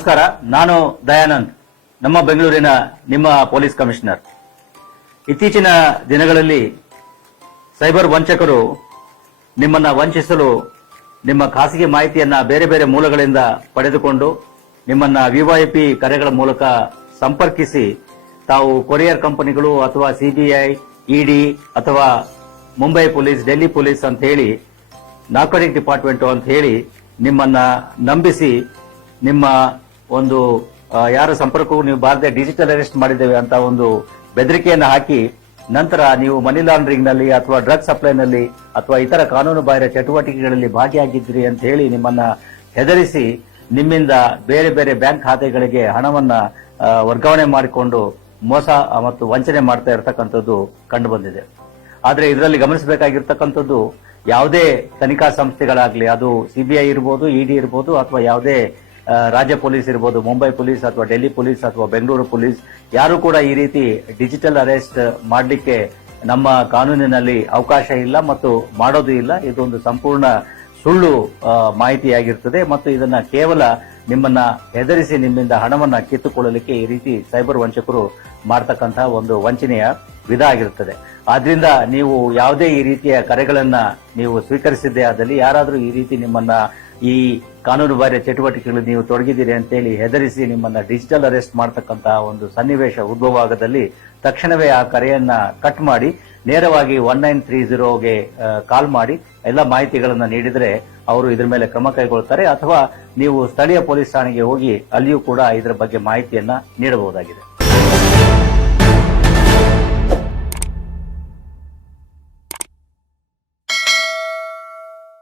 ನಮಸ್ಕಾರ, ನಾನು ದಯಾನಂದ್, ನಮ್ಮ ಬೆಂಗಳೂರಿನ ನಿಮ್ಮ ಪೊಲೀಸ್ ಕಮಿಷನರ್. ಇತ್ತೀಚಿನ ದಿನಗಳಲ್ಲಿ ಸೈಬರ್ ವಂಚಕರು ನಿಮ್ಮನ್ನ ವಂಚಿಸಲು ನಿಮ್ಮ ಖಾಸಗಿ ಮಾಹಿತಿಯನ್ನ ಬೇರೆ ಬೇರೆ ಮೂಲಗಳಿಂದ ಪಡೆದುಕೊಂಡು ನಿಮ್ಮನ್ನ ವಿವೈಪಿ ಕರೆಗಳ ಮೂಲಕ ಸಂಪರ್ಕಿಸಿ ತಾವು ಕೊರಿಯರ್ ಕಂಪನಿಗಳು ಅಥವಾ ಸಿಬಿಐ ಇಡಿ ಅಥವಾ ಮುಂಬೈ ಪೊಲೀಸ್, ಡೆಲ್ಲಿ ಪೊಲೀಸ್ ಅಂತ ಹೇಳಿ ನಾರ್ಕೋಟಿಕ್ ಡಿಪಾರ್ಟ್ಮೆಂಟ್ ಅಂತ ಹೇಳಿ ನಿಮ್ಮನ್ನ ನಂಬಿಸಿ ನಿಮ್ಮ ಒಂದು ಯಾರ ಸಂಪರ್ಕವೂ ನೀವು ಬಾರದೆ ಡಿಜಿಟಲ್ ಅರೆಸ್ಟ್ ಮಾಡಿದ್ದೇವೆ ಅಂತ ಒಂದು ಬೆದರಿಕೆಯನ್ನು ಹಾಕಿ, ನಂತರ ನೀವು ಮನಿ ಲಾಂಡ್ರಿಂಗ್ನಲ್ಲಿ ಅಥವಾ ಡ್ರಗ್ ಸಪ್ಲೈನಲ್ಲಿ ಅಥವಾ ಇತರ ಕಾನೂನು ಬಾಹಿರ ಚಟುವಟಿಕೆಗಳಲ್ಲಿ ಭಾಗಿಯಾಗಿದ್ದೀರಿ ಅಂತ ಹೇಳಿ ನಿಮ್ಮನ್ನ ಹೆದರಿಸಿ, ನಿಮ್ಮಿಂದ ಬೇರೆ ಬೇರೆ ಬ್ಯಾಂಕ್ ಖಾತೆಗಳಿಗೆ ಹಣವನ್ನ ವರ್ಗಾವಣೆ ಮಾಡಿಕೊಂಡು ಮೋಸ ಮತ್ತು ವಂಚನೆ ಮಾಡ್ತಾ ಇರತಕ್ಕಂಥದ್ದು ಕಂಡು ಬಂದಿದೆ ಆದರೆ ಇದರಲ್ಲಿ ಗಮನಿಸಬೇಕಾಗಿರ್ತಕ್ಕಂಥದ್ದು, ಯಾವುದೇ ತನಿಖಾ ಸಂಸ್ಥೆಗಳಾಗಲಿ, ಅದು ಸಿಬಿಐ ಇರ್ಬೋದು ಇಡಿ ಇರ್ಬೋದು, ಅಥವಾ ಯಾವುದೇ ರಾಜ್ಯ ಪೊಲೀಸ್ ಇರ್ಬೋದು, ಮುಂಬೈ ಪೊಲೀಸ್ ಅಥವಾ ಡೆಲ್ಲಿ ಪೊಲೀಸ್ ಅಥವಾ ಬೆಂಗಳೂರು ಪೊಲೀಸ್, ಯಾರು ಕೂಡ ಈ ರೀತಿ ಡಿಜಿಟಲ್ ಅರೆಸ್ಟ್ ಮಾಡಲಿಕ್ಕೆ ನಮ್ಮ ಕಾನೂನಿನಲ್ಲಿ ಅವಕಾಶ ಇಲ್ಲ ಮತ್ತು ಮಾಡೋದು ಇಲ್ಲ. ಇದೊಂದು ಸಂಪೂರ್ಣ ಸುಳ್ಳು ಮಾಹಿತಿಯಾಗಿರ್ತದೆ ಮತ್ತು ಇದನ್ನ ಕೇವಲ ನಿಮ್ಮನ್ನ ಹೆದರಿಸಿ ನಿಮ್ಮಿಂದ ಹಣವನ್ನ ಕಿತ್ತುಕೊಳ್ಳಲಿಕ್ಕೆ ಈ ರೀತಿ ಸೈಬರ್ ವಂಚಕರು ಮಾಡ್ತಕ್ಕಂತಹ ಒಂದು ವಂಚನೆಯ ವಿಧ ಆಗಿರುತ್ತದೆ. ಆದ್ರಿಂದ ನೀವು ಯಾವುದೇ ಈ ರೀತಿಯ ಕರೆಗಳನ್ನ ನೀವು ಸ್ವೀಕರಿಸಿದ್ದೇ ಆದಲ್ಲಿ ಯಾರಾದರೂ ಈ ರೀತಿ ನಿಮ್ಮನ್ನ ಈ ಕಾನೂನು ಬಾಹಿರ ಚಟುವಟಿಕೆಗಳು ನೀವು ತೊಡಗಿದ್ದೀರಿ ಅಂತೇಳಿ ಹೆದರಿಸಿ ನಿಮ್ಮನ್ನ ಡಿಜಿಟಲ್ ಅರೆಸ್ಟ್ ಮಾಡತಕ್ಕಂತಹ ಒಂದು ಸನ್ನಿವೇಶ ಉದ್ಭವ ಆಗದಲ್ಲಿ ತಕ್ಷಣವೇ ಆ ಕರೆಯನ್ನ ಕಟ್ ಮಾಡಿ ನೇರವಾಗಿ ಒನ್ ನೈನ್ ತ್ರೀ ಜೀರೋಗೆ ಕಾಲ್ ಮಾಡಿ ಎಲ್ಲ ಮಾಹಿತಿಗಳನ್ನು ನೀಡಿದರೆ ಅವರು ಇದರ ಮೇಲೆ ಕ್ರಮ ಕೈಗೊಳ್ತಾರೆ ಅಥವಾ ನೀವು ಸ್ಥಳೀಯ ಪೊಲೀಸ್ ಠಾಣೆಗೆ ಹೋಗಿ ಅಲ್ಲಿಯೂ ಕೂಡ ಇದರ ಬಗ್ಗೆ ಮಾಹಿತಿಯನ್ನ ನೀಡಬಹುದಾಗಿದೆ.